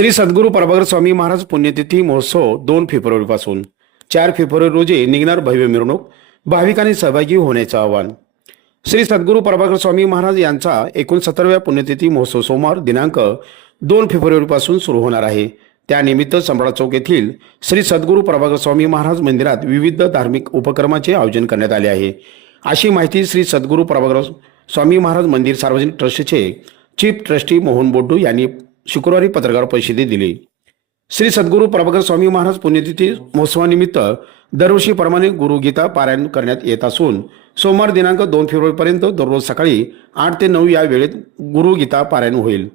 श्री सद्गुरू प्रभाकर स्वामी महाराज पुण्यतिथी महोत्सव 2 फेब्रुवारीपासून 4 फेब्रुवारी रोजी निघणार भव्य मिरवणूक, भाविकांनी सहभागी होण्याचे आवाहन। श्री सद्गुरू प्रभाकर स्वामी महाराज यांचा 69व्या पुण्यतिथी महोत्सव सोमवार दिनांक 2 फेब्रुवारीपासून सुरू होणार आहे। त्यानिमित्त सम्राट चौक येथील श्री सद्गुरू प्रभाकर स्वामी महाराज मंदिरात विविध धार्मिक उपक्रमाचे आयोजन करण्यात आले आहे, अशी माहिती श्री सद्गुरू प्रभाकर स्वामी महाराज मंदिर सार्वजनिक ट्रस्टचे चीफ ट्रस्टी मोहन बोड्डू यांनी शुक्रवारी पत्रकार परिषदेत दिली। श्री सद्गुरू प्रभाकर स्वामी महाराज पुण्यतिथी महोत्सवानिमित्त दरवर्षीप्रमाणे गुरुगीता पारायण करण्यात येत असून सोमवार दिनांक 2 फेब्रुवारीपर्यंत दररोज सकाळी 8 ते 9 या वेळेत गुरुगीता पारायण होईल।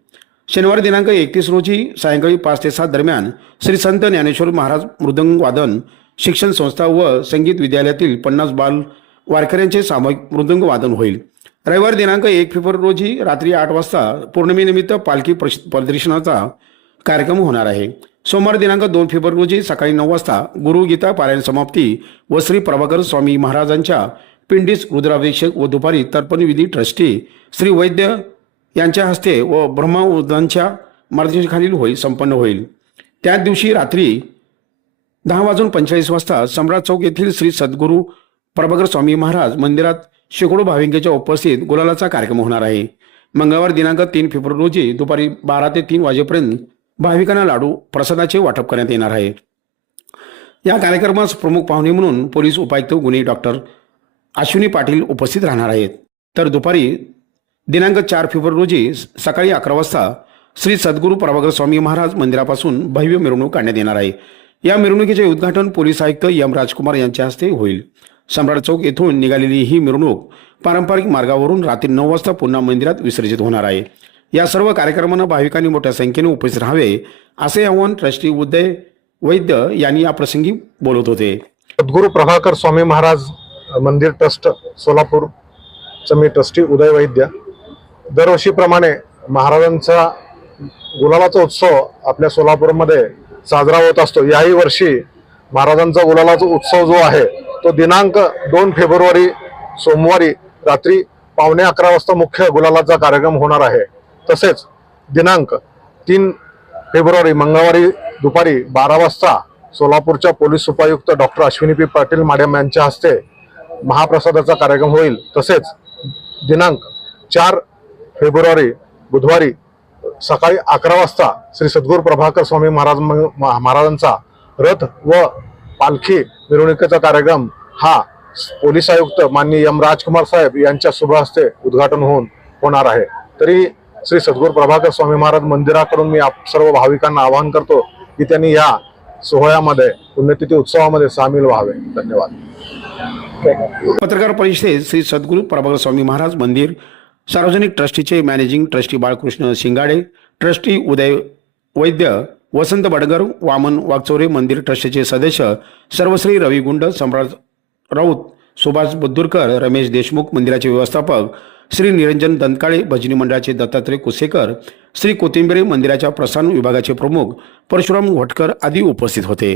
शनिवार दिनांक 31 रोजी सायंकाळी 5 ते 7 दरम्यान श्री संत ज्ञानेश्वर महाराज मृदंग वादन शिक्षण संस्था व संगीत विद्यालयातील 50 बाल वारकऱ्यांचे सामूहिक मृदंग वादन होईल। रविवार दिनांक 1 फेब्रुवारी रोजी रात्री 8 वाजता पौर्णिमेनिमित्त पालखी प्रदर्शनाचा कार्यक्रम होणार आहे। सोमवार दिनांक 2 फेब्रुवारी रोजी सकाळी 9 वाजता गुरुगीता पारायण समाप्ती व श्री प्रभाकर स्वामी महाराजांच्या पिंडीस रुद्राभिषेक व दुपारी तर्पण विधी ट्रस्टी श्री वैद्य यांच्या हस्ते व ब्रह्मउदांच्या मार्गदर्शनाखाली संपन्न होईल। त्याच दिवशी रात्री 10:45 वाजता सम्राट चौक येथील श्री सद्गुरू प्रभाकर स्वामी महाराज मंदिरात शेकडो भाविकांच्या उपस्थित गुलालाचा कार्यक्रम होणार आहे। मंगळवार दिनांक 3 फेब्रुवारी रोजी दुपारी 12 ते 3 वाजेपर्यंत भाविकांना लाडू प्रसादाचे वाटप करण्यात येणार आहे। या कार्यक्रमास प्रमुख पाहुणे म्हणून पोलीस उपायुक्त गुन्हे डॉक्टर अश्विनी पाटील उपस्थित राहणार आहेत। तर दुपारी दिनांक 4 फेब्रुवारी रोजी सकाळी 11 वाजता श्री सद्गुरू प्रभाकर स्वामी महाराज मंदिरापासून भव्य मिरवणूक काढण्यात येणार आहे। या मिरवणुकीचे उद्घाटन पोलीस आयुक्त एम राजकुमार यांच्या हस्ते होईल। सम्राट चौक येथून निघालेली ही मिरवणूक पारंपरिक मार्गावरून रात्री 9 वाजता पुन्हा मंदिरात विसर्जित होणार आहे। या सर्व कार्यक्रमांना भाविकांनी मोठ्या संख्येने उपस्थित राहावे असे आवाहन ट्रस्टी उदय वैद्य यांनी या प्रसंगी बोलत होते। सद्गुरू प्रभाकर स्वामी महाराज मंदिर ट्रस्ट सोलापूर मी ट्रस्टी उदय वैद्य दरवर्षीप्रमाणे महाराजांचा गुलालाचा उत्सव आपल्या सोलापूरमध्ये साजरा होत असतो। याही वर्षी महाराजांचा गुलालाचा उत्सव जो आहे तो दिनांक 2 फेब्रुवारी सोमवारी रात्री 11:15 वाजता मुख्य गुलालाचा कार्यक्रम होणार आहे। तसेच दिनांक 3 फेब्रुवारी मंगळवारी दुपारी 12 वाजता सोलापूरच्या पोलीस उपायुक्त doctor Ashwini P Patil madam यांच्या हस्ते महाप्रसादाचा कार्यक्रम होईल। तसेच दिनांक 4 फेब्रुवारी बुधवारी सकाळी 11 वाजता श्री सद्गुरू प्रभाकर स्वामी महाराजांचा रथ व पालखी मिरवणुकीचा कार्यक्रम हा पोलीस आयुक्त माननीय एम राजकुमार साहेब यांच्या शुभ हस्ते उद्घाटन होणार आहे। तरी श्री सद्गुरू प्रभाकर स्वामी महाराज मंदिराकडून मी सर्व भाविकांना आवाहन करतो की त्यांनी या सोहळ्यामध्ये पुण्यतिथी उत्सवामध्ये सामील व्हावे। धन्यवाद। पत्रकार परिषदेत श्री सद्गुरू प्रभाकर स्वामी महाराज मंदिर सार्वजनिक ट्रस्टीचे मॅनेजिंग ट्रस्टी बाळकृष्ण शिंगाडे, ट्रस्टी उदय वैद्य, वसंत बडगर, वामन वागचौरे, मंदिर ट्रस्टचे सदस्य सर्वश्री रवी गुंड, सम्राट राऊत, सुभाष बुद्दुरकर, रमेश देशमुख, मंदिराचे व्यवस्थापक श्री निरंजन दंतकाळे, भजनी मंडळाचे दत्तात्रय कुसेकर, श्री कोथिंबरे, मंदिराच्या प्रसारण विभागाचे प्रमुख परशुराम घोटकर आदी उपस्थित होते।